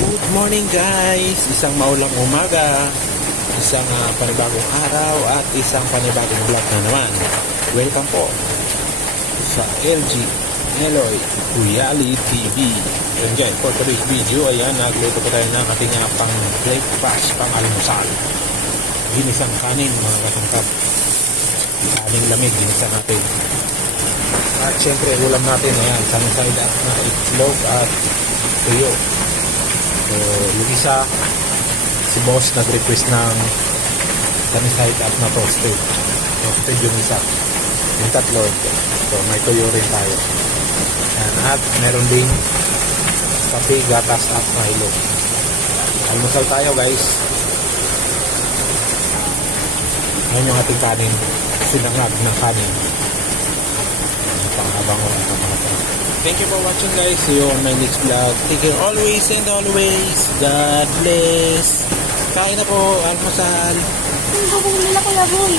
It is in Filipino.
Good morning guys! Isang maulang umaga, isang panibagong araw at isang panibagong vlog na naman. Welcome po sa LG Eloy Kuyali TV. And guys, for today's video, ayan, nagluto po tayo ng ating pang breakfast, pang almusal. Ginisang kanin mga kasangkap. Kaning lamig, ginisang natin. At syempre, ulam natin, ayan, sunny side up na itlog at tuyo. So, yung isa, si boss nag-request ng sunny side up na toasted. Toasted yung isa. Yung tatlo, so may tuyo rin tayo. Ayan, at meron ding kape, gatas at Milo. Almusal tayo guys. Ayan yung ating kanin. Sinangag na kanin. Pang-abang o thank you for watching guys. See you on my next vlog. Take care always and always. God bless. Kain na po, almusal. Ang bubong nila Kuya Boy.